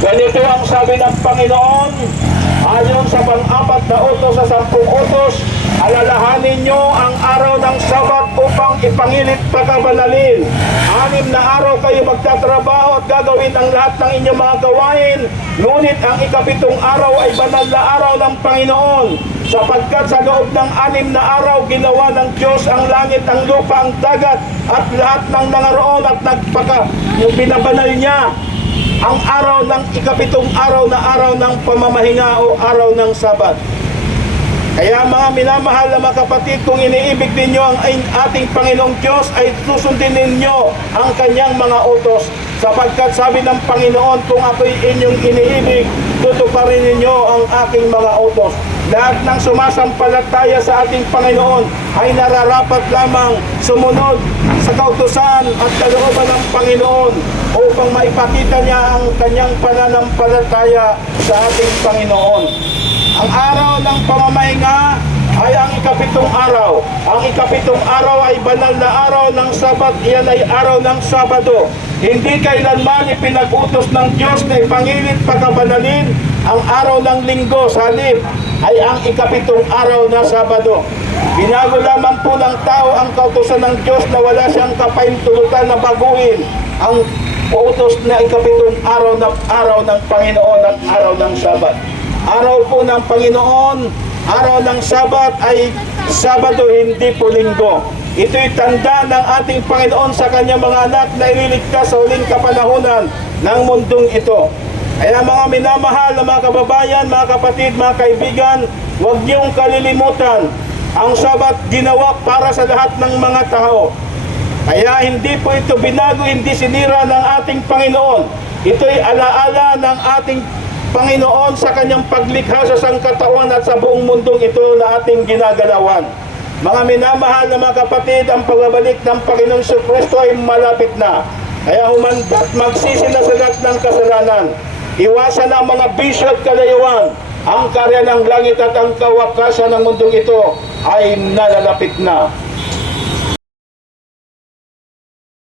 Ganito ang sabi ng Panginoon, ayon sa pang-apat na utos sa 10 utos, alalahanin nyo ang araw ng Sabat upang ipangilit pagkabanalin. 6 na araw kayo magtatrabaho at gagawin ang lahat ng inyong mga gawain, ngunit ang ika-7 araw ay banal na araw ng Panginoon, sapagkat sa loob ng 6 na araw ginawa ng Diyos ang langit, ang lupa, ang dagat at lahat ng nangaroon at binabanal niya ang araw ng ika-7 araw na araw ng pamamahinga o araw ng Sabat. Kaya mga minamahal na mga kapatid, kung iniibig ninyo ang ating Panginoong Diyos, ay susundin ninyo ang kanyang mga utos, sapagkat sabi ng Panginoon, kung ako'y inyong iniibig, tutuparin ninyo ang aking mga utos. Lahat ng sumasampalataya sa ating Panginoon ay nararapat lamang sumunod sa kautusan at kalooban ng Panginoon upang maipakita niya ang kanyang pananampalataya sa ating Panginoon. Ang araw ng pamamahinga ay ang ika-7 araw. Ang ika-7 araw ay banal na araw ng Sabat. Iyan ay araw ng Sabado. Hindi kailanman ipinag-utos ng Diyos na ipangilit pagkabanalin ang araw ng Linggo. Sa halip ay ang ika-7 araw na Sabado. Binago lamang po ng tao ang kautusan ng Diyos na wala siyang kapahintulutan na baguhin ang utos na ika-7 araw ng Panginoon at araw ng Sabat. Araw po ng Panginoon, araw ng Sabat ay Sabado, hindi po Linggo. Ito'y tanda ng ating Panginoon sa kanyang mga anak na ililigtas sa huling kapanahunan ng mundong ito. Kaya mga minamahal na mga kababayan, mga kapatid, mga kaibigan, huwag niyong kalilimutan, ang Sabat ginawa para sa lahat ng mga tao. Kaya hindi po ito binago, hindi sinira ng ating Panginoon. Ito'y alaala ng ating Panginoon sa kanyang paglikha sa sangkatawan at sa buong mundong ito na ating ginagalawan. Mga minamahal na mga kapatid, ang pagbabalik ng Panginoong Kristo ay malapit na. Kaya humanda't magsisi na sa lahat ng kasalanan. Iwasan ang mga bisyo at kalayuan. Ang karya ng langit at ang kawakasan ng mundong ito ay nalalapit na.